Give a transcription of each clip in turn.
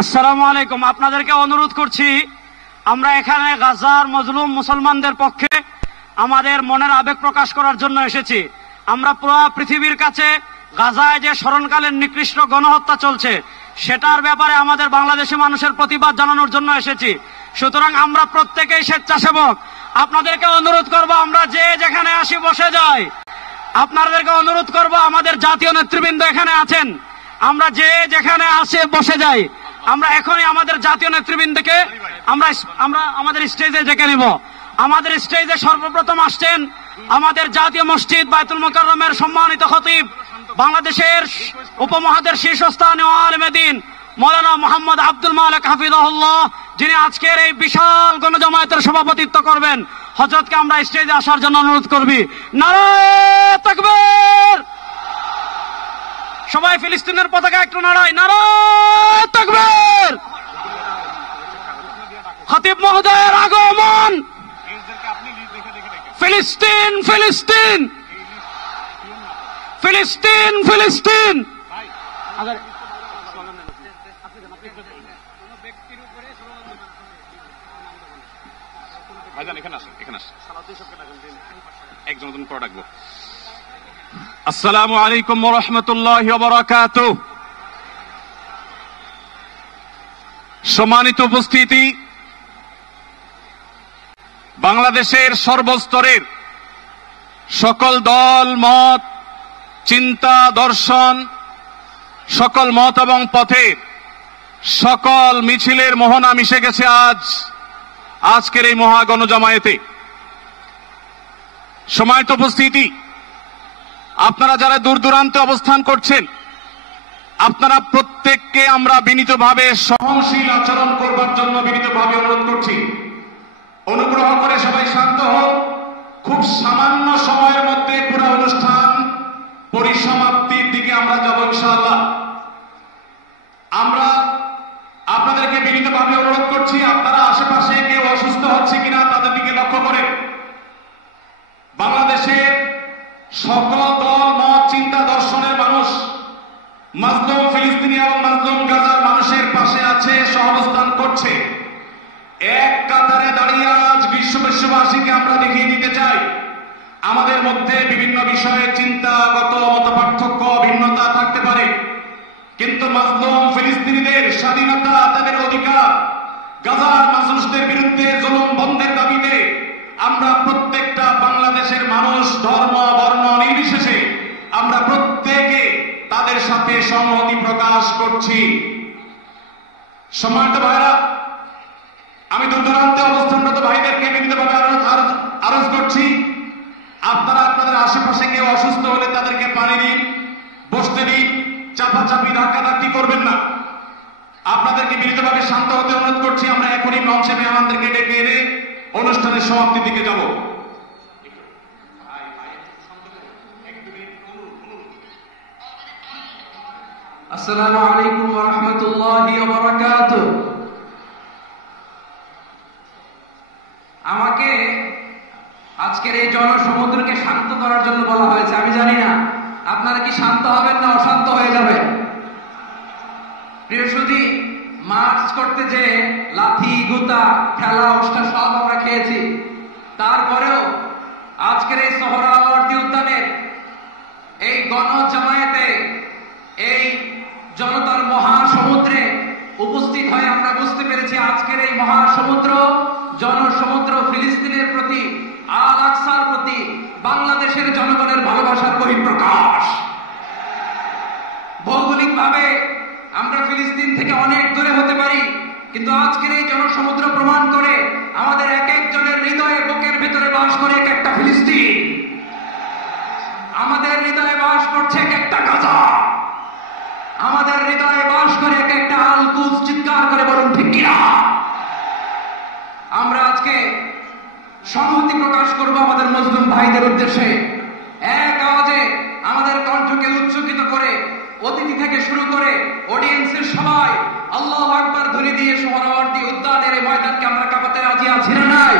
আসসালামু আলাইকুম। আপনাদেরকে অনুরোধ করছি, আমরা এখানে গাজার মজলুম মুসলমানদের পক্ষে আমাদের মনের আবেগ প্রকাশ করার জন্য এসেছি। আমরা পুরো পৃথিবীর কাছে গাজায় যে স্মরণকালীন নিকৃষ্ট গণহত্যা চলছে সেটার ব্যাপারে আমাদের বাংলাদেশি মানুষের প্রতিবাদ জানানোর জন্য এসেছি। সুতরাং আমরা প্রত্যেকেই স্বেচ্ছাসেবক। আপনাদেরকে অনুরোধ করব, আমরা যে যেখানে আসি বসে যাই। আপনাদেরকে অনুরোধ করব, আমাদের জাতীয় নেতৃবৃন্দ এখানে আছেন, আমরা যে যেখানে আসে বসে যাই। আমরা এখনই আমাদের জাতীয় নেতৃবৃন্দকে আমরা আমাদের স্টেজে ডেকে নিব। আমাদের স্টেজে সর্বপ্রথম আসছেন আমাদের জাতীয় মসজিদ বায়তুল মুকাররমের সম্মানিত খতিব, বাংলাদেশের উপমহাদেশের শীর্ষস্থানীয় আলেমে দ্বীন মৌলানা মোহাম্মদ আব্দুল মালিক হাফিজাহুল্লাহ, যিনি আজকের এই বিশাল গণজমায়েতের সভাপতিত্ব করবেন। হযরতকে আমরা স্টেজে আসার জন্য অনুরোধ করবি। নারায়ে তাকবীর! সবাই ফিলিস্তিনের পতাকা একটু নাড়াই। নারায়ে তাকবীর! খতিব মহোদয়ের আগমন। ফিলিস্তিন ফিলিস্তিন ফিলিস্তিন ফিলিস্তিন। আসসালামু আলাইকুম ওয়া রাহমাতুল্লাহি ওয়া বারাকাতুহু। সম্মানিত উপস্থিতি, বাংলাদেশের সর্বস্তরের সকল দল মত, চিন্তা দর্শন, সকল মত এবং পথের সকল মিছিলের মোহনা মিশে গেছে আজকের এই মহা গণজমায়েতে। সম্মানিত উপস্থিতি, আপনারা যারা দূর দূরান্তে অবস্থান করছেন, আপনারা প্রত্যেককে আমরা বিনীতভাবে সহনশীল আচরণ করবার জন্য বিনীতভাবে অনুরোধ করছি। অনুগ্রহ করে সবাই শান্ত হন। খুব সামান্য সময়ের মধ্যে পুরো অনুষ্ঠান পরিসমাপ্তির দিকে আমরা যাব ইনশাআল্লাহ। আমরা আপনাদেরকে বিনীতভাবে অনুরোধ করছি, আপনারা আশেপাশে কেউ অসুস্থ হচ্ছে কিনা তাদের দিকে লক্ষ্য করেন। বাংলাদেশের সকল দল মত, চিন্তা দর্শনের মানুষ মাজলুম ফিলিস্তিনি এবং মাজলুম গাজার মানুষের পাশে আছে, সহাবস্থান করছে। এক কাতারে দাঁড়িয়ে আজ বিশ্ববাসীকে আমরা দেখিয়ে দিতে চাই, আমাদের মধ্যে বিভিন্ন বিষয়ে চিন্তাগত মতপার্থক্য ভিন্নতা থাকতে পারে, কিন্তু মাজলুম ফিলিস্তিনিদের স্বাধীনতা, তাদের অধিকার, গাজার মানুষদের বিরুদ্ধে জুলুম বন্ধের দাবিতে আমরা প্রত্যেকটা বাংলাদেশের মানুষ ধর্ম বর্ণ নির্বিশেষে আমরা প্রত্যেকে তাদের সাথে সংহতি প্রকাশ করছি। সম্মানিত ভাইরা, আমি দূর দূরান্তে অবস্থানরত ভাইদেরকে বিনীতভাবে আরজ করছি, আপনারা আপনাদের আশেপাশে কেউ অসুস্থ হলে তাদেরকে পানি দিন, বসতে দিন, চাপাচাপি ধাক্কাধাক্কি করবেন না। আপনাদেরকে বিনীতভাবে শান্ত হতে অনুরোধ করছি। আমরা এখনই মঞ্চে মেহমানদেরকে ডেকে এনে অনুষ্ঠানের সমাপ্তির দিকে যাব। আসসালামু আলাইকুম ওয়া রাহমাতুল্লাহি ওয়া বারাকাতুহু। আমাকে আজকের এই জনসমুদ্রকে শান্ত করার জন্য বলা হয়েছে। আমি জানি না আপনারা কি শান্ত হবেন না অশান্ত হয়ে যাবেন। প্রিয় সুধী, মার্চ করতে যে লাথি গুতা খেলা উষ্টা সব আমরা খেয়েছি, তারপরেও আজকের এই সোহরাওয়ার্দী উদ্যানের এই গণজামায়াতে এই জনতার মহাসমুদ্রে উপস্থিত হয়ে আমরা বুঝতে পেরেছি আজকের এই মহাসমুদ্র জনসমুদ্র ফিলিস্তিনের প্রতি, আল আকসার প্রতি বাংলাদেশের জনগণের ভালোবাসার বহিঃপ্রকাশ। ভৌগোলিকভাবে আমরা ফিলিস্তিন থেকে অনেক দূরে হতে পারি, কিন্তু আজকের এই জনসমুদ্র প্রমাণ করে আমাদের এক একজনের হৃদয়ে বুকের ভিতরে বাস করে এক একটা ফিলিস্তিন। আমাদের হৃদয়ে বাস করছে এক একটা গাজা, আমাদের হৃদয়ে বাস করে এক একটা আল কুদস। চিৎকার করে বলুন ঠিক কিনা? আমরা আজকে সংহতি প্রকাশ করব আমাদের মুসলিম ভাইদের উদ্দেশ্যে। এক আওয়াজে আমাদের কণ্ঠকে উচ্চকিত করে অতিথি থেকে শুরু করে অডিয়েন্সের সবাই আল্লাহু আকবার ধ্বনি দিয়ে সোহরাওয়ার্দী উদ্যানের এই ময়দানকে আমরা কাঁপাতে রাজি আছি না নাই?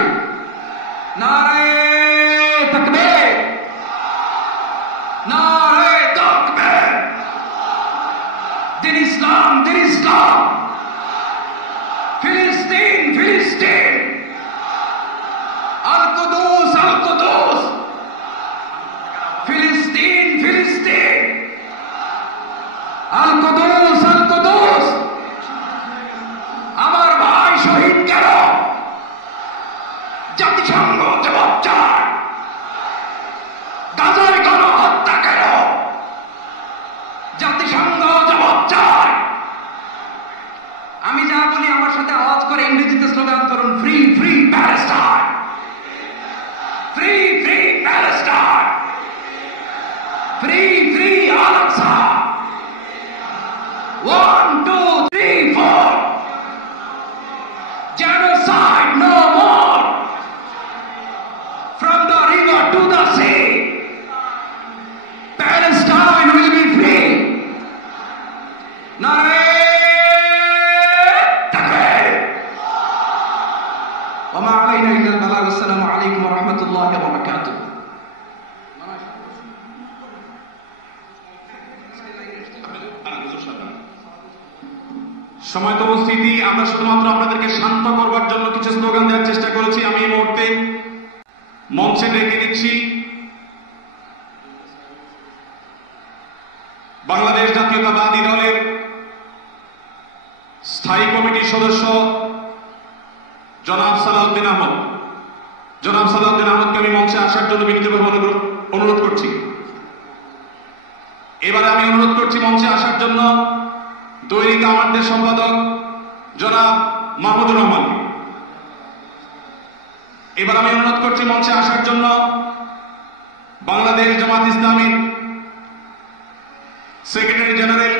নারে তাকবীর, নারে তাকবীর। দিন ইসলাম, দিন ইসলাম। ফিলিস্তিন, ফিলিস্তিন। আল কুদুস, আল কুদুস। ফিলিস্তিন, ফিলিস্তিন। আল কুদুস, আল কুদুস। আমার ভাই শহীদ কেন? জাতিসংঘ জবাব চায়। গাজার গণহত্যা কেন? জাতিসংঘ জবাব চায়। আমি যা বলি আমার সাথে আওয়াজ করে ইংরেজিতে স্লোগান করুন, free free Palestine, free free Palestine, free free Al Aqsa. 1 2 3 4 genocide no more, from the river to the sea, Palestine will be free. Nare takbir, wa ma alayna illa al-balagh. Assalamu alaykum wa rahmatullahi wa barakatuh. সময়ত উপস্থিতি, আমরা শুধুমাত্র আপনাদেরকে শান্ত করবার জন্য কিছু slogan দেওয়ার চেষ্টা করেছি। আমি এই মুহূর্তে মঞ্চে ডেকে নিচ্ছি বাংলাদেশ জাতীয়তাবাদী দলের স্থায়ী কমিটির সদস্য জনাব সালাউদ্দিন আহমদ। জনাব সালাউদ্দিন আহমদকে আমি মঞ্চে আসার জন্য বিনীতভাবে অনুরোধ করছি। এবারে আমি অনুরোধ করছি মঞ্চে আসার জন্য দৈনিক আমাদের সম্পাদক জনাব মাহমুদুর রহমান। এবার আমি অনুরোধ করছি মঞ্চে আসার জন্য বাংলাদেশ জামাত ইসলামীর সেক্রেটারি জেনারেল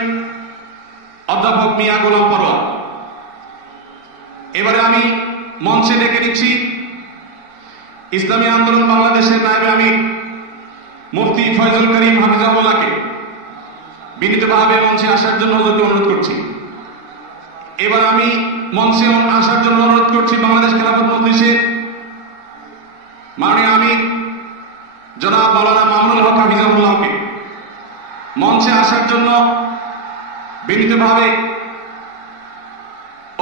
অধ্যাপক মিয়া গোলাম পরোয়ার। এবারে আমি মঞ্চে ডেকে নিচ্ছি ইসলামী আন্দোলন বাংলাদেশের নায়েবে আমির মুফতি ফয়জুল করিম হাফিজাহুল্লাহকে বিনীতভাবে মঞ্চে আসার জন্য অনুরোধ করছি। এবার আমি মঞ্চে আসার জন্য অনুরোধ করছি বাংলাদেশ খেলাফত মজলিসের মাননীয় আমির জনাব মাওলানা মামুনুল হক হাফিজাহুল্লাহকে মঞ্চে আসার জন্য বিনীতভাবে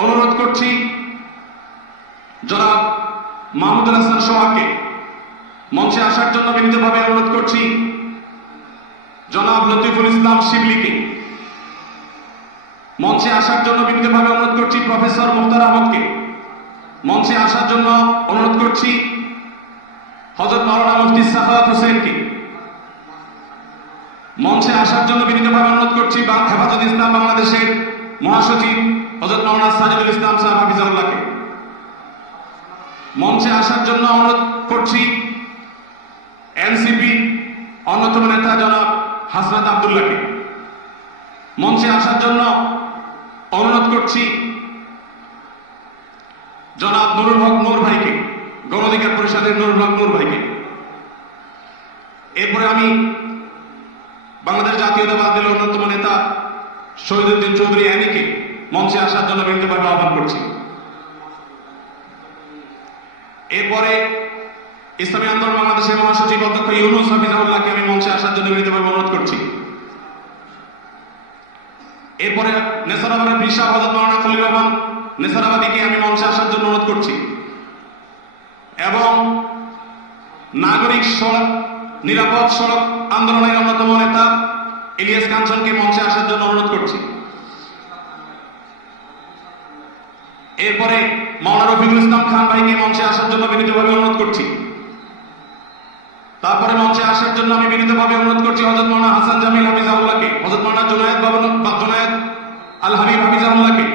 অনুরোধ করছি। জনাব মাহমুদুল হাসান সোহাগকে মঞ্চে আসার জন্য বিনীতভাবে অনুরোধ করছি। জনাব লতিফুল ইসলাম শিবলিকে মঞ্চে আসার জন্য বিনীতভাবে অনুরোধ করছি। প্রফেসর মুখতার আহমদকে মঞ্চে আসার জন্য অনুরোধ করছি। হযরত মাওলানা মুফতি সাখাওয়াত হোসেনকে মঞ্চে আসার জন্য বিনীতভাবে অনুরোধ করছি। হেফাজত ইসলাম বাংলাদেশের মহাসচিব হযরত মাওলানা সাজিদুল ইসলাম সাহেব হাফিজাহুল্লাহকে মঞ্চে আসার জন্য অনুরোধ করছি। এনসিপি অন্যতম নেতা জনাব হাসনাত আব্দুল্লাহকে মঞ্চে আসার জন্য অনুরোধ করছি। জনাব নুরুল হক নূর ভাইকে, গণ অধিকার পরিষদের নুরুল হক নূর ভাইকে। এরপরে আমি বাংলাদেশ জাতীয়তাবাদী দলের অন্যতম নেতা শহীদুদ্দিন চৌধুরী অ্যানিকে মঞ্চে আসার জন্য বিনীতভাবে আহ্বান করছি। এরপরে ইসলামী আন্দোলন বাংলাদেশের মহাসচিব অধ্যক্ষ ইউনুস হাফিজাউল্লাহকে আমি মঞ্চে আসার জন্য বিনীতভাবে অনুরোধ করছি। এরপরে নেসারাবাদের পীর সাহেব হযরত মাওলানা খলিল রহমান নেসারাবাদীকে আমি মঞ্চে আসার জন্য অনুরোধ করছি এবং নাগরিক সড়ক নিরাপদ সড়ক আন্দোলনের অন্যতম নেতা ইলিয়াস কাঞ্চনকে মঞ্চে আসার জন্য অনুরোধ করছি। এরপরে মাওলানা রফিকুল ইসলাম খান ভাইকে মঞ্চে আসার জন্য বিনীতভাবে অনুরোধ করছি। তারপরে মঞ্চে আসার জন্য আমি বিনীতভাবে অনুরোধ করছি হযরত মাওলানা হাসান জামিল হাফিজাউল্লাহকে, হযরত মাওলানা জুনায়েদ আল হাবিব হাফিজাউল্লাহকে,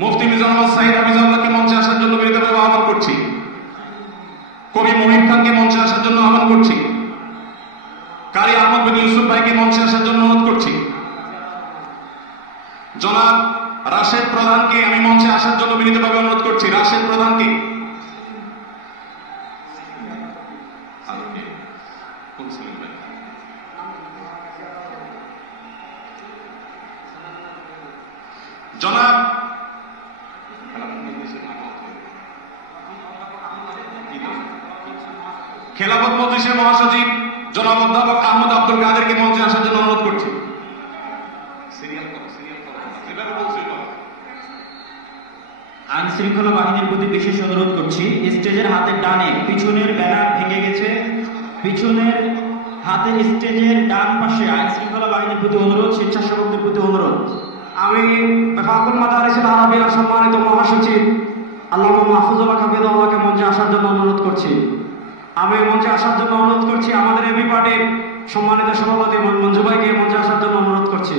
মুফতি মিজানুর রহমান সাঈদ হাফিজাউল্লাহকে মঞ্চে আসার জন্য বিনীতভাবে আহ্বান করছি। কবি মহিব খানকে মঞ্চে আসার জন্য আহ্বান করছি। কারি আহমদ বিন ইউসুফ ভাইকে মঞ্চে আসার জন্য অনুরোধ করছি। জনাব রাশেদ প্রধানকে আমি মঞ্চে আসার জন্য বিনীতভাবে অনুরোধ করছি। রাশেদ প্রধানকে জনাব খেলাফত মজলিসের মহাসচিব জনাব অধ্যাপক আহমদ আব্দুল কাদেরকে মঞ্চে আসার জন্য অনুরোধ করছি। আইন শৃঙ্খলা বাহিনীর প্রতি বিশেষ অনুরোধ করছি, স্টেজের হাতের ডানে পিছনের ব্যানার ভেঙে গেছে, পিছনের হাতের স্টেজের ডান পাশে আইন শৃঙ্খলা বাহিনীর প্রতি অনুরোধ, স্বেচ্ছাসেবকদের প্রতি অনুরোধ। আমি বেফাকুল মাদারিসুল আরাবিয়ার সম্মানিত মহাসচিব আল্লামা মাহফুজুল্লাহ হাফিজাহুল্লাহকে মঞ্চে আসার জন্য অনুরোধ করছি। আমি মঞ্চে আসার জন্য অনুরোধ করছি আমাদের এবি পার্টির সম্মানিত সভাপতি মঞ্জু ভাইকে মঞ্চে আসার জন্য অনুরোধ করছি।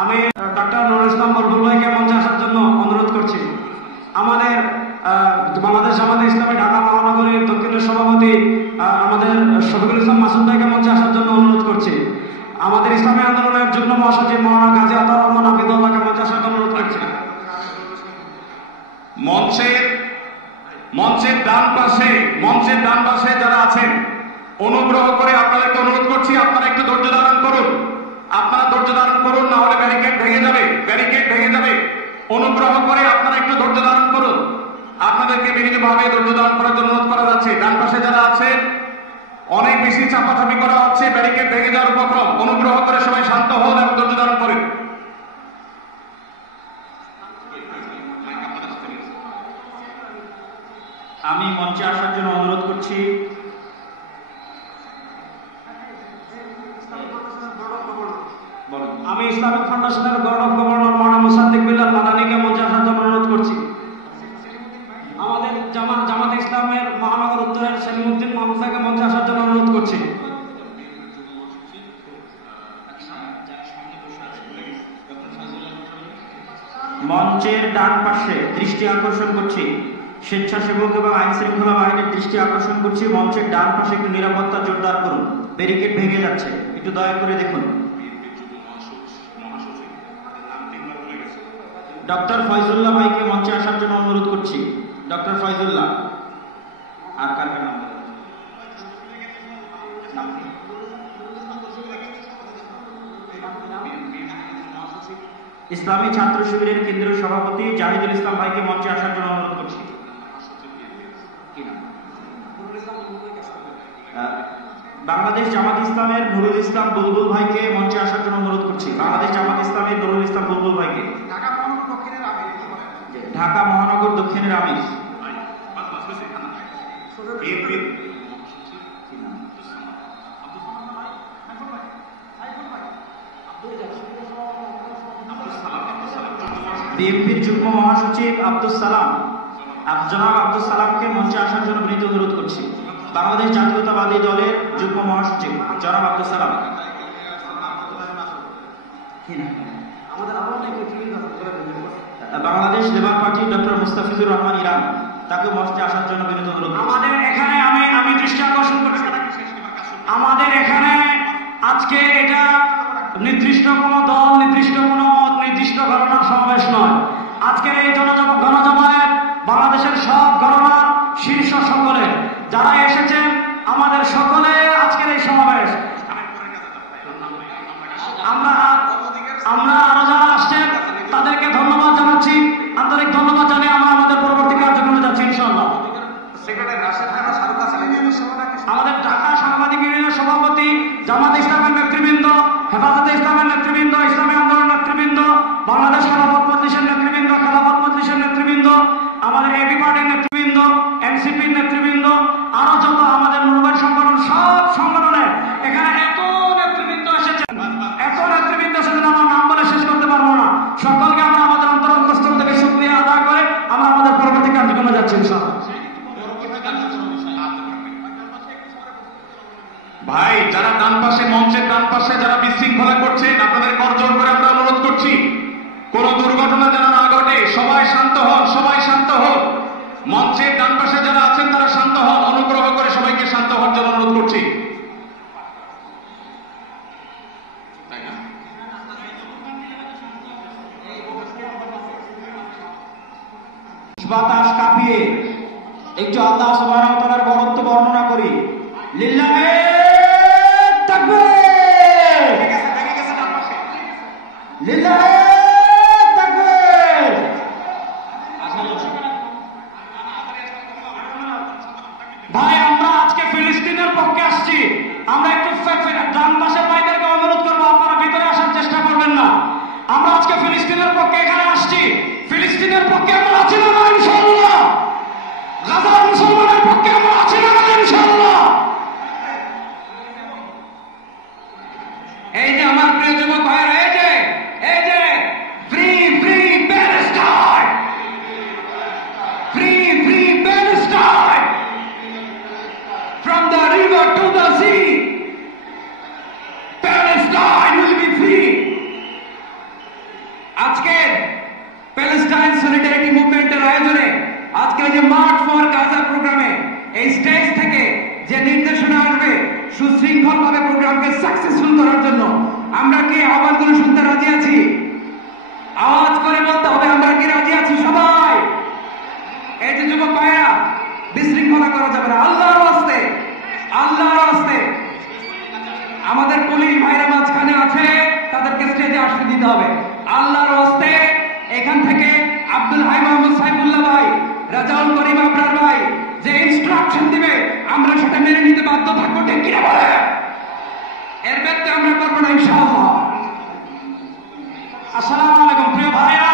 আমি ডাক্তার নুরুল ইসলাম বুলবুল ভাইকে মঞ্চে আসার জন্য অনুরোধ করছি। আমাদের বাংলাদেশ জামাতে ইসলামী ঢাকা মহানগরীর দক্ষিণের সভাপতি আমাদের শফিকুল ইসলাম মাসুদ ভাইকে মঞ্চে আসার জন্য অনুরোধ করছি। আমাদের ইসলামী আন্দোলনের যুগ্ম মহাসচিব মাওলানা গাজী আতাউর রহমান হাফিজাহুল্লাহকে মঞ্চে আসার জন্য অনুরোধ করছি। মঞ্চের ডান পাশে যারা আছেন অনুগ্রহ করে আপনাদেরকে অনুরোধ করছি আপনারা একটু ধৈর্য ধারণ করুন। না হলে ব্যারিকেড ভেঙে যাবে। অনুগ্রহ করে আপনারা একটু ধৈর্য ধারণ করুন। আপনাদেরকে বিনীতভাবে ধৈর্য ধারণ করার জন্য অনুরোধ করা যাচ্ছে। ডান পাশে যারা আছেন অনেক বেশি চাপাচাপি করা হচ্ছে, ব্যারিকেড ভেঙে যাওয়ার উপক্রম। অনুগ্রহ করে সবাই শান্ত হন এবং ধৈর্য ধারণ করেন। আমি মঞ্চে আসার জন্য অনুরোধ করছি আমি ইসলামিক ফাউন্ডেশনের বোর্ড অফ গভর্নর মাওলানা মুসাদ্দিক বিল্লাহ মাদানীকে মঞ্চে আসার জন্য অনুরোধ করছি। আমাদের জামাতে ইসলামের মহানগর উত্তরের সেলিমউদ্দিন মাহমুদ ভাইকে মঞ্চে আসার জন্য অনুরোধ করছি। মঞ্চের ডান পাশে দৃষ্টি আকর্ষণ করছি, স্বেচ্ছাসেবক এবং আইন শৃঙ্খলা বাহিনীর দৃষ্টি আকর্ষণ করছি। মঞ্চের ডান পাশে একটু নিরাপত্তা জোরদার করুন, ব্যারিকেড ভেঙে যাচ্ছে, একটু দয়া করে দেখুন। ডক্টর ফয়জুল্লাহ ভাইকে মঞ্চে আসার জন্য অনুরোধ করছি। ডক্টর ফয়জুল্লাহ আর কার কার নাম? ইসলামী ছাত্র শিবিরের কেন্দ্রীয় সভাপতি জাহিদুল ইসলাম ভাইকে মঞ্চে আসার জন্য অনুরোধ করছি। বাংলাদেশ জামাত ইসলামের নুরুল ইসলাম বুলবুল ভাইকে মঞ্চে আসার জন্য অনুরোধ করছি। বাংলাদেশ জামাত ইসলামের নুরুল ইসলাম বুলবুল ভাইকে। ঢাকা মহানগর দক্ষিণের আমির বিএনপির যুগ্ম মহাসচিব জনাব আব্দুস সালামকে মঞ্চে আসার জন্য বিনীত অনুরোধ করছি। বাংলাদেশ জাতীয়তাবাদী দলের যুগ্ম মহাসচিব জনাব Abdus Salam. Bangladesh labour party doctor Mustafizur Rahman Iran, তাকে মঞ্চে আসার জন্য বিনীত অনুরোধ। আমাদের এখানে আমি দৃষ্টি আকর্ষণ করছি, আমাদের এখানে আজকে এটা নির্দিষ্ট কোনো দল, নির্দিষ্ট কোনো মত, নির্দিষ্ট ঘটনার সমাবেশ নয়। আজকের এই গণজমায়েত বাংলাদেশের সব ঘটনার শীর্ষ সকলে যারা এসেছেন, আমাদের সকলে আজকের এই সমাবেশ। আমাদের ঢাকা সাংবাদিক ইউনিয়নের সভাপতি, জামাত ইসলামের নেতৃবৃন্দ, হেফাজতে ইসলামের নেতৃবৃন্দ, ইসলামী আন্দোলন নেতৃবৃন্দ, বাংলাদেশ খেলাফত মজলিসের নেতৃবৃন্দ, খেলাফত মজলিসের নেতৃবৃন্দ, আমাদের এবি পার্টির নেতৃবৃন্দ, এনসিপির নেতৃবৃন্দ, আরো যত আমাদের নুরবাই সংগঠন, সব সংগঠনের এখানে এত নেতৃবৃন্দ এসেছেন, আমার নাম বলে শেষ করতে পারবো না। সকলকে আমরা আমাদের অন্তরস্থল থেকে শুকরিয়া আদায় করে আমরা আমাদের পরবর্তী কার্যক্রমে যাচ্ছি ইনশাআল্লাহ। ভাই, যারা ডান পাশে, মঞ্চের ডান পাশে যারা বিশৃঙ্খলা করছেন, আপনাদের করজোর করে আমরা অনুরোধ করছি কোন দুর্ঘটনা যেন না ঘটে। সবাই শান্ত হন, সবাই শান্ত হন। মঞ্চের ডান পাশে যারা আছেন তারা শান্ত হন, অনুগ্রহ করে সবাইকে শান্ত হওয়ার জন্য অনুরোধ করছি। বাতাস কাঁপিয়ে একটু আল্লাহ সুবহানাহু ওয়া তাআলার বরত্ব বর্ণনা করি। লিল্লাহি তাকবীর, লিল্লাহি তাকবীর। ভাই, আমরা আজকে ফিলিস্তিনের পক্ষে আসছি। আমরা একটু ডান পাশের ভাইদেরকে অনুরোধ করবো, আপনারা ভিতরে আসার চেষ্টা করবেন না। আমরা আজকে ফিলিস্তিনের পক্ষে এখানে আসছি। ফিলিস্তিনের পক্ষে আমরা আছি না ইনশাআল্লাহ? গাজার মুসলমানের পক্ষে আমরা আছি না ইনশাআল্লাহ? এই যে আমার প্রিয় যুবক ভাইরা, এই যে free free Palestine, free free Palestine, from the river to the sea, Palestine will be free. আজকের প্যালেস্টাইন সলিডারিটি মুভমেন্টের আয়োজনে আজকে যে মার্চ ফর গাজা প্রোগ্রামে এই স্টেজ থেকে যে নির্দেশনা আসবে সুশৃঙ্খলভাবে প্রোগ্রামকে সাকসেসফুল করার জন্য, আমরা কি আহ্বানগুলো শুনতে রাজি আছি? আওয়াজ করে বলতে হবে, আমরা কি রাজি আছি সবাই? এই যে যুবক ভাইরা, বিশৃঙ্খলা করা যাবে না, আল্লাহর রাস্তে, আল্লাহর রাস্তে। আমাদের পুলিশ ভাইরা মাঝখানে আছে, তাদেরকে স্টেজে আসতে দিতে হবে। আল্লাহর রাস্তে এখান থেকে আব্দুল হাই মোহাম্মদ সাইফুল্লাহ ভাই, রাজাউল করিম আবরার ভাই যে ইনস্ট্রাকশন দিবে আমরা সেটা মেনে নিতে বাধ্য থাকবো, ঠিক কিনা বলে? এর ব্যত্যয় আমরা করবো না ইনশাআল্লাহ। আসসালামু আলাইকুম প্রিয় ভাইরা,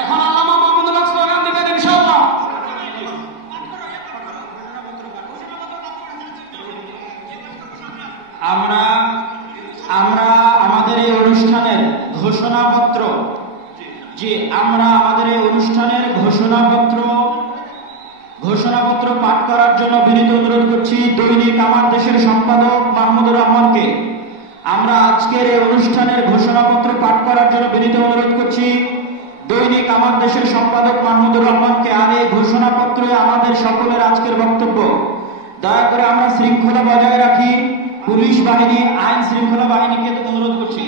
এখন আল্লামা মাহমুদুল হক স্লোগান দিবেন ইনশাআল্লাহ। আমরা আমাদের এই অনুষ্ঠানের ঘোষণাপত্র, আমরা আমাদের এই অনুষ্ঠানের ঘোষণাপত্র পাঠ করার জন্য বিনীত অনুরোধ করছি দৈনিক আমার দেশের সম্পাদক মাহমুদুর রহমানকে। আমরা আজকের এই অনুষ্ঠানের ঘোষণাপত্র পাঠ করার জন্য বিনীত অনুরোধ করছি দৈনিক আমার দেশের সম্পাদক মাহমুদুর রহমানকে। আর এই ঘোষণাপত্রে আমাদের সকলের আজকের বক্তব্য। দয়া করে আমরা শৃঙ্খলা বজায় রাখি। পুলিশ বাহিনী, আইন শৃঙ্খলা বাহিনীকে অনুরোধ করছি,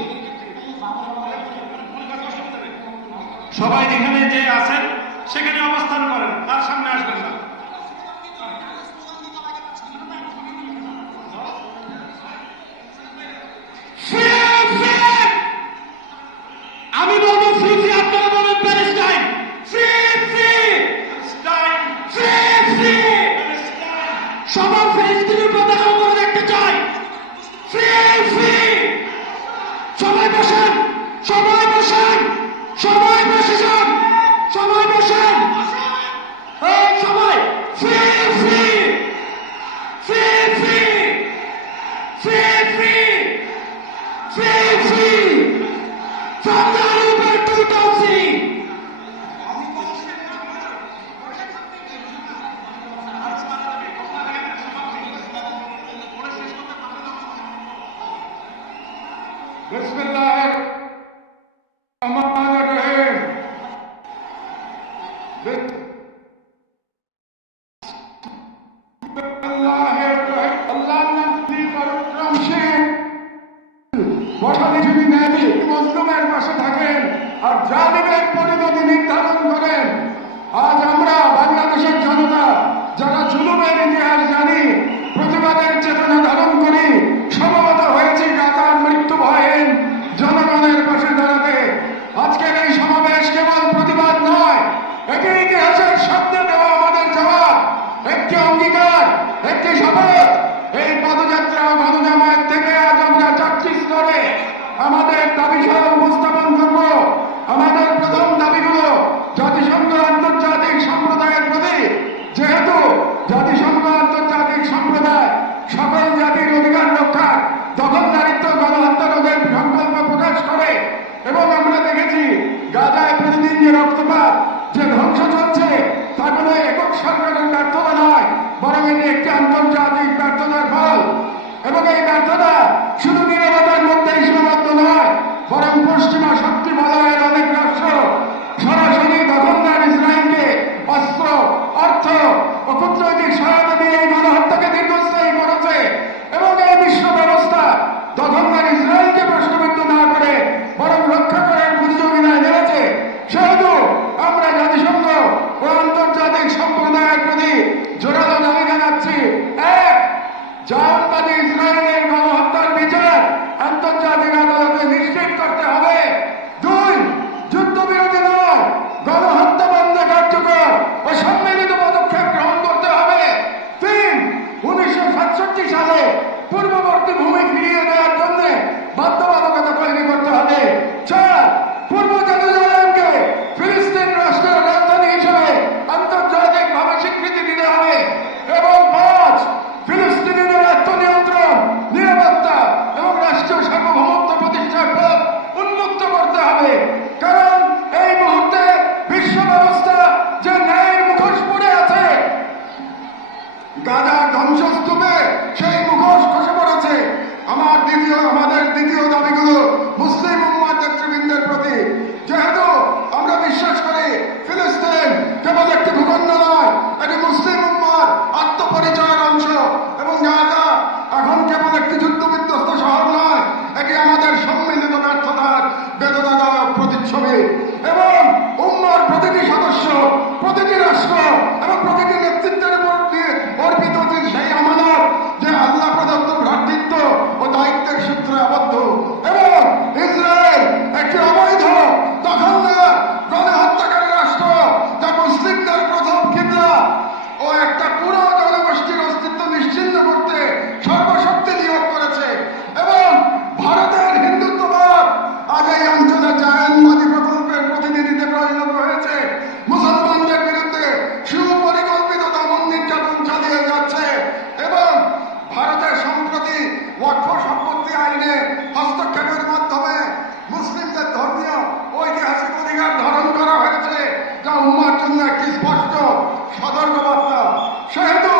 সবাই যেখানে যে আছেন সেখানে অবস্থান করেন, তার সামনে আসবেন না। আমি বলবো ফ্রি ফ্রি, আপনারা বলবেন Palestine. Free free, free free, সবার ফিলিস্তিনের পতাকা উপরে দেখতে চাই। ফ্রি ফ্রি, সবাই বসেন, সবাই বসেন, সবাই বসে যান, সবাই বসেন, সবাই। Free free, free free, free free, free free, from the river to the sea. বিসমিল্লাহির-রহমানির-রহিম। আল্লাহর নাম দিয়ে পরম শেখ বসালে যদি নেবি মজলুমের পাশে থাকেন আর জালিমের পরিণতি নির্ধারণ করেন। আজ আমরা বাংলাদেশের জনতা যারা জুলুমের ইতিহাস জানি, প্রতিবাদের চেতনা ধারণ করি, সমবেত হয়েছি গাজার মৃত্যু ভয়হীন জনগণের পাশে দাঁড়াতে। আজকের এই সমাবেশ কেবল প্রতিবাদ নয়, একটি অঙ্গীকার, একটি শপথ। এই পদযাত্রা গণজামায়াত থেকে আজ আমরা 4টি স্তরে আমাদের দাবি সহ উপস্থাপন করব। আমাদের প্রথম দাবিগুলো জাতিসংঘ আন্তর্জাতিক সম্প্রদায়ের প্রতি, যেহেতু জাতিসংঘ আন্তর্জাতিক সম্প্রদায় সকল জাতির অধিকার রক্ষা, দখলদারিত্ব, গণহত্যা রোধের সংকল্প প্রকাশ করে এবং আমরা দেখেছি গাজায় প্রতিদিন যে রক্তপাত, যে ধ্বংস চলছে, তা কোনো একক সরকারের ব্যর্থতা নয়, বরং এটি একটি আন্তর্জাতিক ব্যর্থতার ফল। এবং এই ব্যর্থতা শুধু নীরবতার মধ্যেই সীমাবদ্ধ নয়, বরং পশ্চিমা শক্তি বলয়ের অনেক রাষ্ট্র সরাসরি দখলদার ইসরায়েলকে অস্ত্র, অর্থ ও কূটনৈতিক সহায়তা দিয়ে এই গণহত্যাকে দীর্ঘস্থায়ী করেছে এবং এই বিশ্ব ব্যবস্থা দখলদার ইসরায়েলকে প্রশ্নবিদ্ধ না করে বরং রক্ষা করার প্রতিযোগিতায় নেমেছে। সেহেতু আমরা জাতিসংঘ ও আন্তর্জাতিক সম্প্রদায়ের প্রতি জোরালো দাবি জানাচ্ছি। এক, জায়নবাদী ইসরায়েলের গণহত্যার বিচার আন্তর্জাতিক আদালতে নিশ্চিত করতে হবে। দুই, যুদ্ধবিরতি নয়, গণহত্যা বন্ধে কার্যকর ও সম্মিলিত পদক্ষেপ গ্রহণ করতে হবে। তিন, 1967 সালে পূর্ববর্তী ভূমি ফিরিয়ে দেওয়ার জন্য বাধ্যবাধকতা তৈরি করতে হবে। চার, পূর্ব জেরুজালেমকে ফিলিস্তিন রাষ্ট্রের রাজধানী হিসেবে আন্তর্জাতিকভাবে স্বীকৃতি দিতে হবে। এবং পাঁচ, ফিলিস্তিনিদের আত্মনিয়ন্ত্রণ, নিরাপত্তা এবং রাষ্ট্রীয় সার্বভৌমত্ব প্রতিষ্ঠার পথ উন্মুক্ত করতে হবে। কারণ এই মুহূর্তে বিশ্ব ব্যবস্থা যে ন্যায়ের মুখোশ পড়ে আছে, গাজার ধ্বংসস্তূপে সেই মুখোশ খসে পড়েছে। আমাদের দ্বিতীয় দাবিগুলো মুসলিম উম্মার নেতৃবৃন্দের প্রতি। যেহেতু আমরা বিশ্বাস করি ফিলিস্তিন কেবল একটি ভূখণ্ড নয়, এটি মুসলিম উম্মার আত্মপরিচয়ের অংশ এবং গাজা এখন কেবল একটি যুদ্ধবিধ্বস্ত শহর নয়, এটি আমাদের সম্মিলিত ব্যর্থতার বেদনাদায়ক প্রতিচ্ছবি। এবং উম্মার প্রতিটি সদস্য, প্রতিটি রাষ্ট্র এবং প্রতিটি নেতৃত্বের উপর অর্পিত সেই আমানত যে আল্লাহ প্রদত্ত ভ্রাতৃত্ব ও দায়িত্বের সূত্রে আবদ্ধ। এবং ইসরায়েল একটি অবৈধ দখলদার গণহত্যাকারী রাষ্ট্র, যা মুসলিমদের প্রথম কিবলা ও একটা পুরো জনগোষ্ঠীর অস্তিত্ব নিশ্চিহ্ন করতে সর্বশক্তি নিয়োগ করেছে। এবং ভারতের হিন্দুত্ববাদ আজ এই অঞ্চলে জায়নবাদী প্রকল্পের প্রতিনিধিতে পরিণত হয়েছে। মুসলমানদের বিরুদ্ধে সুপরিকল্পিত দমন নির্যাতন চালিয়ে যাচ্ছে। এবং ভারতের সম্প্রতি ওয়াকফ সম্পত্তি আইনে হস্তক্ষেপের মাধ্যমে মুসলিমদের ধর্মীয় ঐতিহাসিক অধিকার ধারণ করা হয়েছে, যা উম্মার জন্য একটি স্পষ্ট সতর্কবার্তা। সেহেতু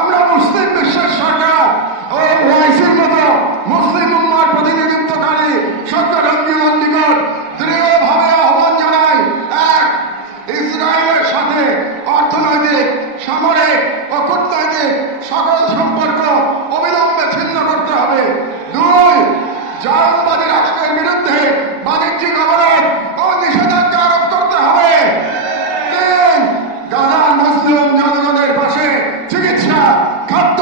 আমরা মুসলিম বিশ্বের সরকার ও ওআইসির মতো মুসলিম উম্মার প্রতিনিধিত্বকারী সংগঠনগুলোর নিকট দৃঢ়ভাবে আহ্বান জানাই। এক, ইসরায়েলের সাথে অর্থনৈতিক, সামরিক ও কূটনৈতিক সকল সম্পর্ক অবিলম্বে ছিন্ন করতে হবে। দুই, জায়নবাদী রাষ্ট্রের বিরুদ্ধে বাণিজ্যিক অবরোধ ও নিষেধাজ্ঞা আরোপ করতে হবে। তিন, গাজার মুসলিম জনগণের পাশে চিকিৎসা, খাদ্য,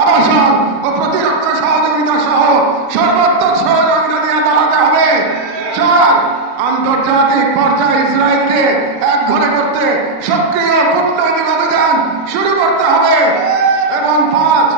আবাসন ও প্রতিরক্ষা সহযোগিতা সহ সর্বাত্মক সহযোগিতা নিয়ে দাঁড়াতে হবে। চার, আন্তর্জাতিক পর্যায়ে ইসরায়েলকে একঘরে করতে সক্রিয় কূটনৈতিক অভিযান শুরু করতে হবে। এবং পাঁচ,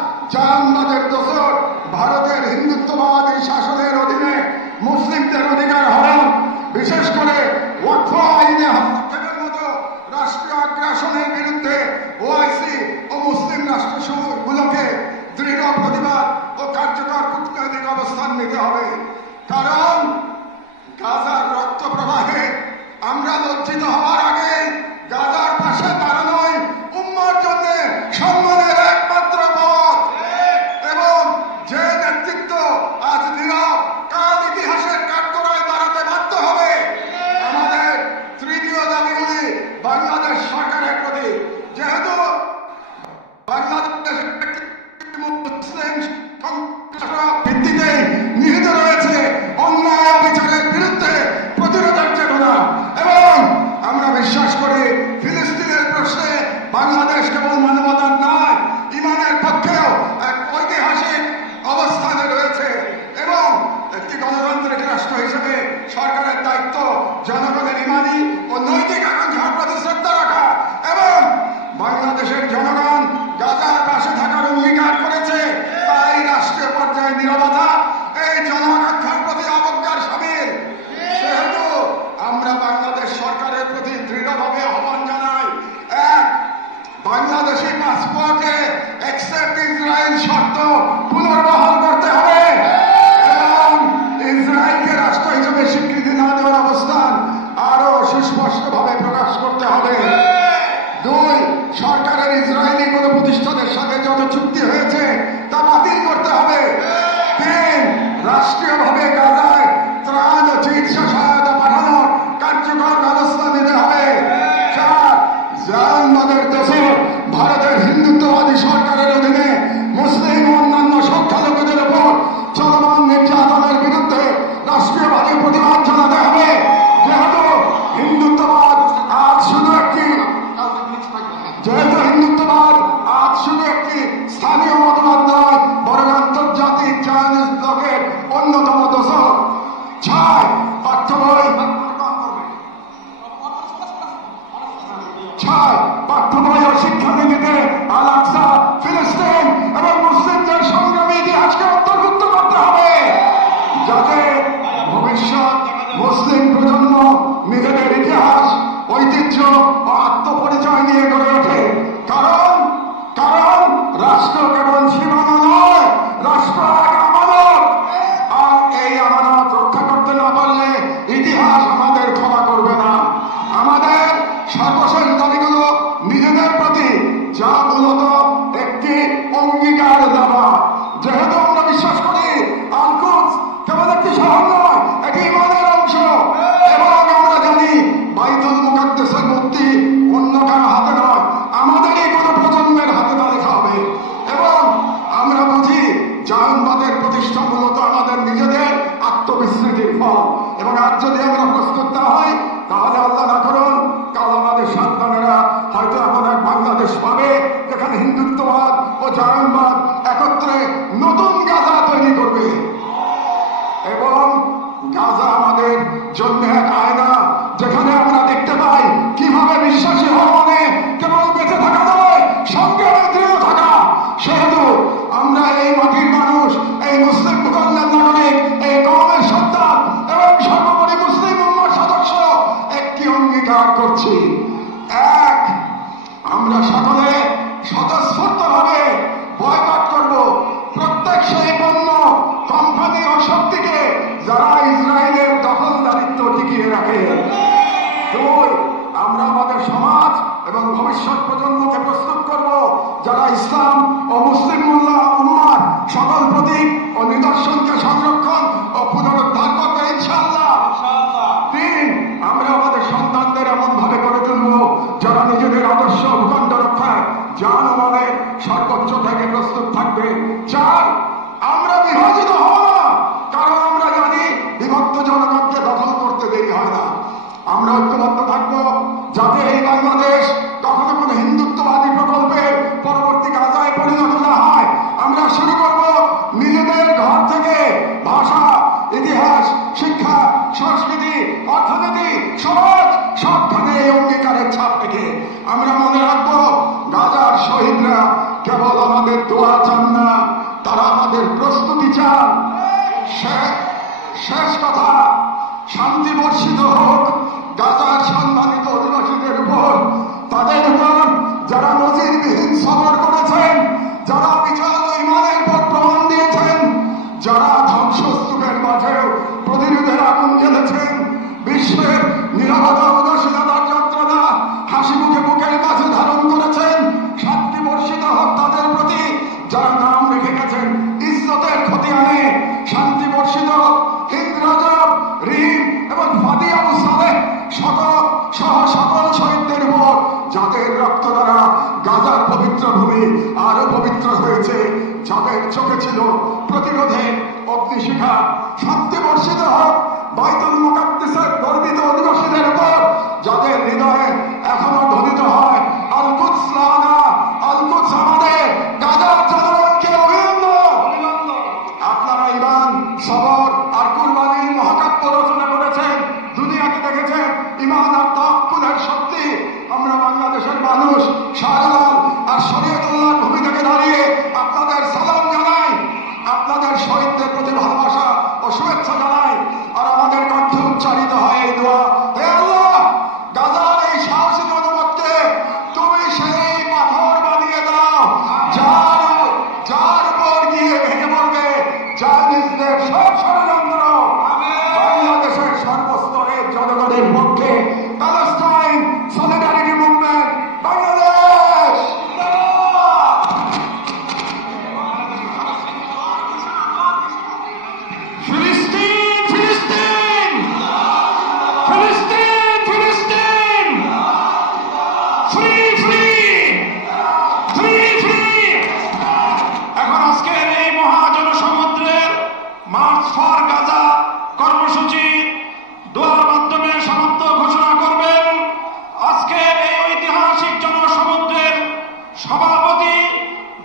বাংলাদেশি পাসপোর্টে অ্যাকসেপ্ট ইসরায়েল শর্ত পুনর্বহাল করতে হবে এবং ইসরায়েলকে রাষ্ট্র হিসেবে স্বীকৃতি না দেওয়ার অবস্থান আরো সুস্পষ্টভাবে প্রকাশ করতে হবে। 2, সরকারের ইসরায়েলি কোন প্রতিষ্ঠানের সাথে যত চুক্তি হয়েছে তা বাতিল করতে হবে। 3, রাষ্ট্রীয়ভাবে গাজায় ত্রাণ ও চিকিৎসা সহায়তা পাঠানোর কার্যকর ব্যবস্থা নিতে হবে। 4, জায়নবাদের দেশে ভারতের হিন্দুত্ববাদী সরকারের অধীনে মুসলিম ও অন্যান্য সংখ্যালঘুদের উপর চলমান নির্যাতনের বিরুদ্ধে রাষ্ট্রীয়ভাবে প্রতিবাদ জানাতে হবে। যেহেতু হিন্দুত্ববাদ আজ শুধু একটি স্থানীয় মতবাদ নয়, বরং আন্তর্জাতিক জায়নবাদের অন্যতম দোষর। 6, পাঠ্য বই ও শিক্ষানীতিতে আল-আকসা, ফিলিস্তিন এবং মুসলিমদের সংগ্রামী ইতিহাসকে অন্তর্ভুক্ত করতে হবে, যাতে ভবিষ্যৎ মুসলিম প্রজন্ম নিজেদের ইতিহাস, ঐতিহ্য ও আত্মপরিচয় নিয়ে গড়ে ওঠে। কারণ রাষ্ট্র কেবল সীমানা নয়, রাষ্ট্র এক আমানত, আর এই আমানত রক্ষা করতে না পারলে ইতিহাস আমাদের ক্ষমা করবে না। আমাদের সর্বশেষ দাবিগুলো নিজেদের প্রতি, যা মূলত একটি অঙ্গীকার দেওয়া। যেহেতু আমরা বিশ্বাস করি আল-কুদস কেবল একটি শহর নয়, এটি ইমানের অংশ, এবং আমরা জানি বাইতুল মুকাদ্দাসের মূর্তি অন্য কারো হাতে নয়, আমাদেরই কোনো প্রজন্মের হাতে তা লেখা হবে। এবং আমরা বুঝি জায়নবাদের প্রতিষ্ঠা মূলত আমাদের নিজেদের আত্মবিস্মৃতির ফল, এবং আজ যদি আমরা প্রস্তুত না হই তাহলে আল্লাহ না করুন কাল আমাদের সন্তানেরা হয়তো এমন এক বাংলাদেশ পাবে যেখানে হিন্দুত্ববাদ ও জায়নবাদ একত্রে নতুন গাজা তৈরি করবে। এবং গাজা আমাদের জন্য এক আয়না, যেখানে আমরা দেখতে পাই কিভাবে বিশ্বাসী হওয়া মানে কেবল বেঁচে থাকা নয়, সংগ্রামে দৃঢ় থাকা। সেহেতু আমরা এই মাটির মানুষ, এই মুসলিম ভূখণ্ডের নাগরিক, এই কওমের সন্তান এবং সর্বোপরি মুসলিম উম্মার সদস্য একটি অঙ্গীকার করছি। 1, আমরা সকলে স্বতঃস্ফূর্তভাবে বয়কট করব প্রত্যেক সেই পণ্য, কোম্পানি ও শক্তিকে যারা ইসরায়েলের দখলদারিত্ব টিকিয়ে রাখে। 2, আমরা আমাদের সমাজ এবং ভবিষ্যৎ প্রজন্মকে প্রস্তুত করব যারা ইসলাম ও মুসলিম উম্মার সকল প্রতীক ও নিদর্শনকে সংরক্ষণ ও পুনরুদ্ধার করবে ইনশাআল্লাহ। 3, আমরা আমাদের সন্তানদের এমন ভাবে গড়ে তুলব যারা নিজেদের আদর্শ ভূখণ্ড রক্ষায় জান ও মালের সর্বোচ্চ থেকে প্রস্তুত থাকবে। 4, আমরা বিভাজিত হব না, কারণ আমরা জানি বিভক্ত জনগণকে দখল করতে দেরি হয় না। আমরা ঐক্যবদ্ধ থাকবো যাতে এই বাংলাদেশ কখনো কোনো হিন্দুত্ববাদী প্রকল্পের পরবর্তী গাজায় পরিণত না হয়। আমরা শুরু করব নিজেদের ঘর থেকে, ভাষা, ইতিহাস, শিক্ষা, সংস্কৃতি, অর্থনীতি, সমাজ সবখানে এই অঙ্গীকারের ছাপ রেখে। আমরা মনে রাখবো গাজার শহীদরা কেবল আমাদের দোয়া চান না, তারা আমাদের প্রস্তুতি চান। শেষ কথা, শান্তি বর্ষিত হোক গাজার সম্মানিত অধিবাসীদের উপর, তাদের উপর যারা নজিরবিহীন সবর করেছেন, যারা বিশাল ইমানের পর প্রমাণ দিয়েছেন, যারা ধ্বংসস্তূপের মাঝেও প্রতিরোধের আগুন জ্বেলেছেন, বিশ্বের নিরাপদ উদাসীনতার যন্ত্রণা হাসি মুখে বুকের মাঝে ধারণ করেছেন। শান্তি বর্ষিত হোক তাদের প্রতি যারা নাম রেখে গেছেন ইজ্জতের খতিয়ানে। শান্তি বর্ষিত হিন্দ রাজব, রিম এবং ফাদি আবু সালেহ সহ সকল শহীদদের উপর, যাদের রক্ত দ্বারা গাজার পবিত্র ভূমি আরো পবিত্র হয়েছে, যাদের চোখে ছিল প্রতিরোধের অগ্নিশিখা। শান্তি বর্ষিত হোক বাইতুল মুকাদ্দাসের গর্বিত অধিবাসীদের উপর, যাদের হৃদয়ে এখনো ধ্বনিত হয় আল-কুদস লানা, আল-কুদস আমাদের, গাজার জনগণকে অভিনন্দন। আপনারা ইমান, সবর আর কুরবানির মহাকাব্য রচনা করেছেন, দুনিয়াকে দেখেছেন ইমান আর তাওয়াক্কুলের শক্তি। আমরা বাংলাদেশের মানুষ শাহজালাল আর শরীয়তুল্লাহর ভূমি থেকে দাঁড়িয়ে আপনাদের সালাম জানাই, আপনাদের শহীদদের প্রতি ভালোবাসা ও শুভেচ্ছা জানাই। আর আমাদের কণ্ঠে উচ্চারিত হয় এই দোয়া, হে আল্লাহ, গাজার এই সাহস ফ্রি ফ্রি ফ্রি ফ্রি। এখন আজকের এই মহাজনসমুদ্রের মার্চ ফর গাজা কর্মসূচি দোয়ার মাধ্যমে সমাপ্ত ঘোষণা করবেন আজকের এই ঐতিহাসিক জনসমুদ্রের সভাপতি,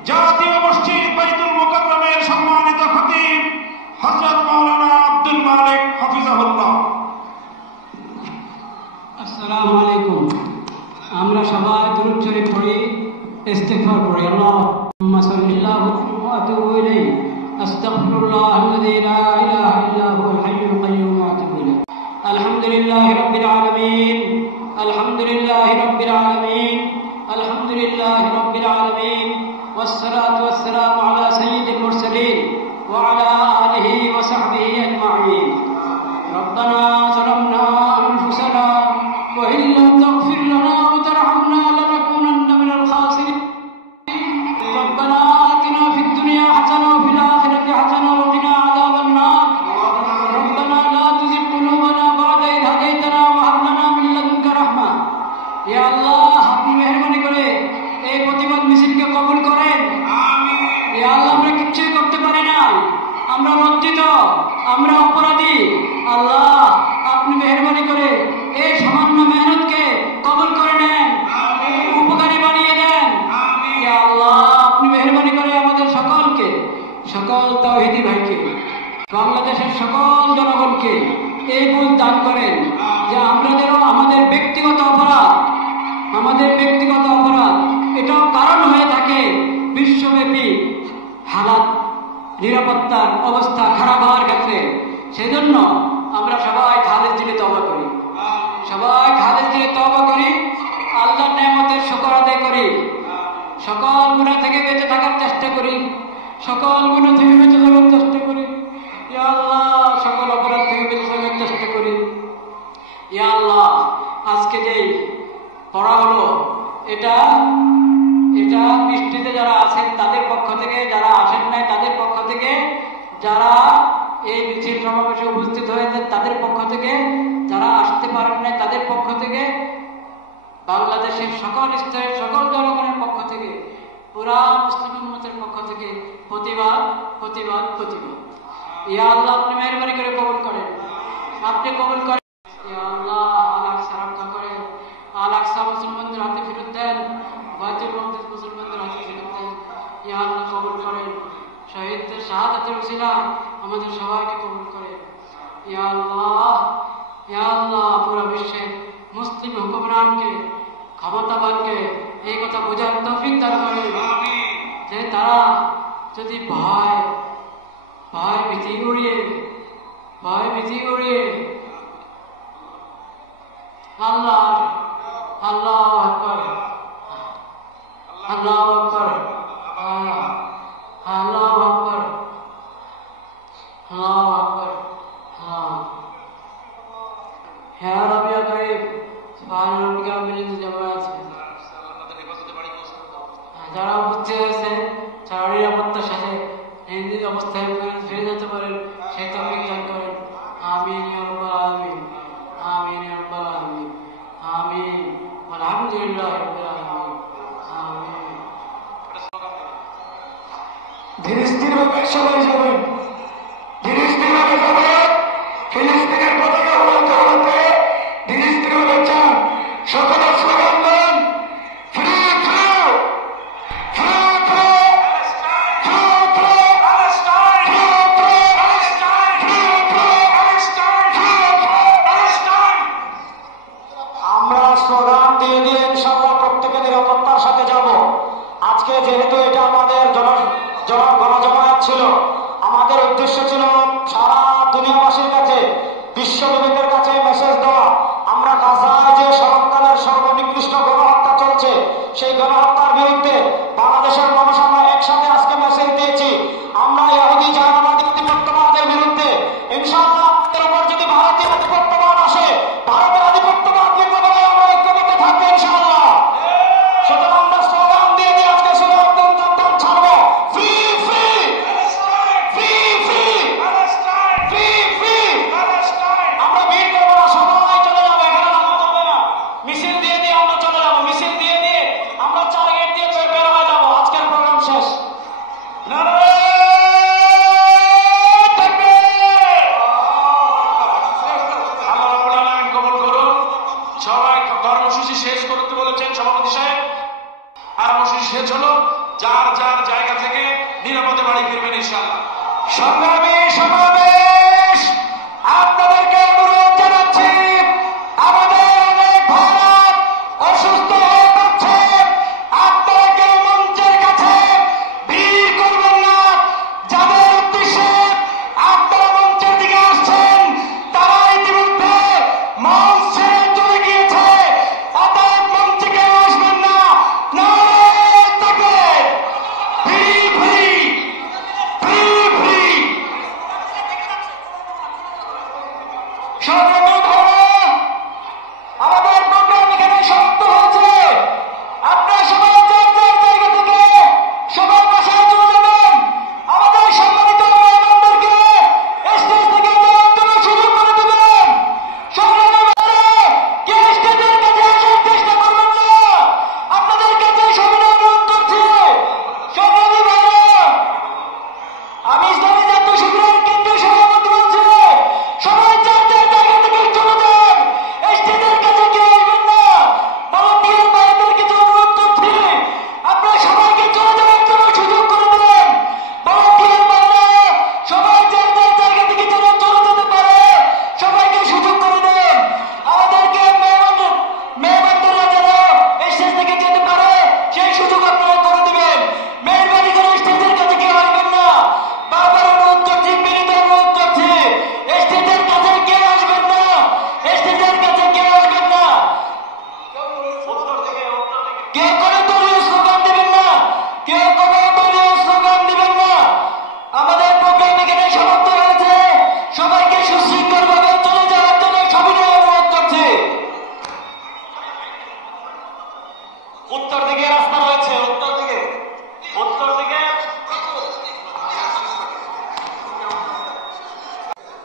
জাতীয় মসজিদ বাইতুল মুকাররমের সম্মানিত খতিব হযরত মাওলানা আব্দুল মালিক হাফিজাহুল্লাহ। আসসালামু আলাইকুম। আমরা সবাই দুরূদ শরীফ পড়ি, ইস্তিগফার পড়ি। আল্লাহুম্মা সাল্লিল্লাহু ওয়া আতুবু ইলাইহি। আস্তাগফিরুল্লাহাল্লাযী লা ইলাহা ইল্লা হুয়াল হাইয়ুল কাইয়্যুম ওয়া আতুবু ইলাইহি। আলহামদুলিল্লাহি রাব্বিল আলামিন, আলহামদুলিল্লাহি রাব্বিল আলামিন, আলহামদুলিল্লাহি রাব্বিল আলামিন। والصلاة والسلام على سيد المرسلين وعلى آله وصحبه أجمعين. ربنا ظلمنا أنفسنا وإن لم تغفر لنا وترحمنا لنكونن من الخاسرين. ربنا آتنا في الدنيا حسنة وفي الآخرة حسنة وقنا عذاب النار. ربنا لا تزغ قلوبنا بعد إذ هديتنا وهب لنا من لدنك رحمة. يا الله আপনি মেহেরবানি করে এই প্রতিবাদ মিছিলকে কবুল করেন। ইয়া আল্লাহ, আমরা কিচ্ছুই করতে পারি নাই, আমরা লজ্জিত, আমরা অপরাধী। আল্লাহ আপনি মেহেরবানি করে এই সামান্য মেহনতকে কবুল করে নেন, উপকারী বানিয়ে দেন। ইয়া আল্লাহ আপনি মেহেরবানি করে আমাদের সকলকে, সকল তাওহীদি ভাইকে, বাংলাদেশের সকল জনগণকে এই বুঝ দান করেন যে আমরা যেন আমাদের ব্যক্তিগত অপরাধ এটাও কারণ হয়ে থাকে বিশ্বব্যাপী হালাত, নিরাপত্তার অবস্থা খারাপ হওয়ার ক্ষেত্রে। সেজন্য আমরা সবাই খালেস দিলে তওবা করি, আল্লাহর নেয়ামতের শুকর আদায় করি, সকল গুনাহ থেকে বেঁচে থাকার চেষ্টা করি, ইয়া আল্লাহ সকল অপরাধ থেকে বেঁচে থাকার চেষ্টা করি। ইয়া আল্লাহ আজকে যেই পড়া হলো এটা বৃষ্টিতে যারা আছেন তাদের পক্ষ থেকে, যারা আসেন নাই তাদের পক্ষ থেকে, যারা এই মিছিল সমাবেশে উপস্থিত হয়েছেন তাদের পক্ষ থেকে, যারা আসতে পারেন নাই তাদের পক্ষ থেকে, বাংলাদেশের সকল স্তরের সকল জনগণের পক্ষ থেকে, পুরা মুসলিম উম্মতের পক্ষ থেকে প্রতিবাদ। ইয়া আল্লাহ আপনি মেহেরবানি করে কবুল করেন, ইয়া আল্লাহ আল-আকসা রক্ষা করেন, আল-আকসা মুসলমানদের হাতে ফেরত দেন, বাইতুল মাকদিস মুসলমানদের হাতে ফেরত দেন। ইয়া আল্লাহ কবুল করেন, শহীদদের শাহাদাতের উসিলায় আমাদের সবাইকে কবুল করেন। ইয়া আল্লাহ পুরো বিশ্বের মুসলিম হুকুমরানকে, ক্ষমতাবানকে এই কথা বোঝার তৌফিক দান করেন যে তারা যদি ভয় ভীতি উড়িয়ে আল্লাহু আকবার হে রব্বি ইয়া কারীম সুবহান রাব্বিকা রাব্বিল ইজ্জাতি আম্মা ইয়াসিফুন। যারা উপস্থিত হয়েছে তারা নিরাপত্তার সাথে নিজ অবস্থায় ফিরে যেতে পারেন সেই তৌফিক দান করেন। আমিন ইয়া রাব্বাল আলামিন, আমিন ইয়া রাব্বাল আলামিন, আমিন। আলহামদুলিল্লাহি রাব্বিল আলামিন, আমিন। ধীরে স্থিরভাবে সবাই যাবেন, ধীরে স্থিরভাবে যাবেন। ফিলিস্তিনের পতাকা উড়াতে উড়াতে ধীরে স্থিরভাবে যান। সকলে স্লোগান দেন, free free free free free free Palestine, free free Palestine, free free Palestine, free free Palestine. আমরা স্লোগান দিয়ে ইনশাআল্লাহ প্রত্যেকে নিরাপত্তার সাথে যাব। আজকে যেহেতু এটা আমাদের গণজমায়েত ছিল, আমাদের উদ্দেশ্য ছিল সারা দুনিয়াবাসীর কাছে, বিশ্ববিবেকের কাছে মেসেজ দেওয়া। আমরা গাজায় যে সরকারের সর্বনিকৃষ্ট গণহত্যা চলছে, সেই গণহত্যার বিরুদ্ধে বাংলাদেশের মানুষ আমরা একসাথে আজকে মেসেজ দিয়েছি। আমরা ইহুদি জাহানাবাদী আধিপত্যবাদের বিরুদ্ধে ইনশাআল্লাহ এর উপর যদি ভারতীয় আধিপত্যবাদ আসে, ভারতের আধিপত্যবাদ মোকাবেলায় আমরা ঐক্যবদ্ধ থাকবো ইনশাআল্লাহ। সুতরাং আমরা স্লোগান দিয়ে আজকে স্লোগান ছাড়বো, free free free free free free. আমরা বীর সভাপতি সাহেব। আর মসজিদ শেষ হলো, যার যার জায়গা থেকে নিরাপদে বাড়ি ফিরবেন ইনশাআল্লাহ। সংগ্রামী সমাবেশ, আপনাদেরকে অনুরোধ জানাচ্ছি, আমাদের অনেক ভারত অসুস্থ হয়ে পড়ছে, আপনারা কেউ মঞ্চের কাছে ভিড় করবেন না। যাদের উদ্দেশ্যে আপনারা মঞ্চের দিকে আসছেন তারা ইতিমধ্যে মঞ্চ ছেড়ে চলে গিয়েছে, অতএব মঞ্চে কেউ আসবেন না। নারায়ে তাকবীর, ফ্রি ফ্রি ফ্রি ফ্রি। সংগ্রামী ভাইরা, আমাদের প্রোগ্রাম এখানে সমাপ্ত হয়েছে। আপনারা সবাই যার যার জায়গা থেকে সবার বাসায় চলে যাবেন। আমাদের সম্মানিত মেহমানদেরকে স্টেজ থেকে যাওয়ার জন্য সুযোগ করে দেবেন। সংগ্রামী ভাইরা, কেউ স্টেজের কাছে আসার চেষ্টা করবেন না, আপনাদের কাছে সবিনয় অনুরোধ করছি। সংগ্রামী ভাইরা, আমি ইসলামী জাতীয় শিবিরের কেন্দ্রীয় সভাপতি বলছি, সবাই যার যার জায়গা থেকে চলে যান, স্টেজের কাছে কেউ আসবেন না। ভলান্টিয়ার ভাইদের কিছু অনুরোধ করছি, আপনারা সবাইকে চলে যাওয়ার জন্য সুযোগ করে দেন। ভলান্টিয়ার ভাইরা সবাই যার যার জায়গা থেকে যেন চলে যেতে পারে, সবাইকে সুযোগ করে দেন। আমাদেরকে মেহমানরা যেন স্টেজ থেকে যেতে পারে সেই সুযোগ আপনারা করে দেবেন। মেহরবানি করে স্টেজের কাছে কেউ আসবেন না, বারবার অনুরোধ করছি, বিনীত অনুরোধ করছি, স্টেজের কাছে কেউ আসবেন না, স্টেজের কাছে কেউ আসবেন না। কেউ কোনো দলীয় স্লোগান দিবেন না, কেউ কোনো দলীয় স্লোগান দিবেন না। আমাদের প্রোগ্রাম এখানে সমাপ্ত হয়েছে, সবাইকে সুশৃঙ্খলভাবে চলে যাওয়ার জন্য সবিনয় অনুরোধ করছি। উত্তর দিকে রাস্তা রয়েছে, উত্তর দিকে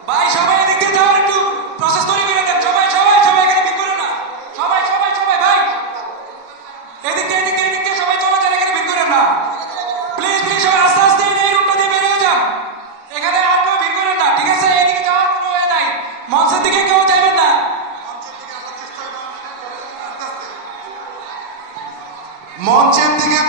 ভাই সবাই এদিকে যাওয়ার একটু প্রসেস তৈরি করে দেন। সবাই এখানে ভিড় করেন না, সবাই ভাই এদিকে সবাই চলে যান, এখানে ভিড় করেন না। প্লিজ সবাই আস্তে আস্তে এই রুটটা দিয়ে বেরিয়ে যান, এখানে আর কেউ ভিড় করেন না, ঠিক আছে? এদিকে যাওয়ার কোনো ওয়ে নাই, মঞ্চের দিকে কেউ যাবেন না। মঞ্চের দিকে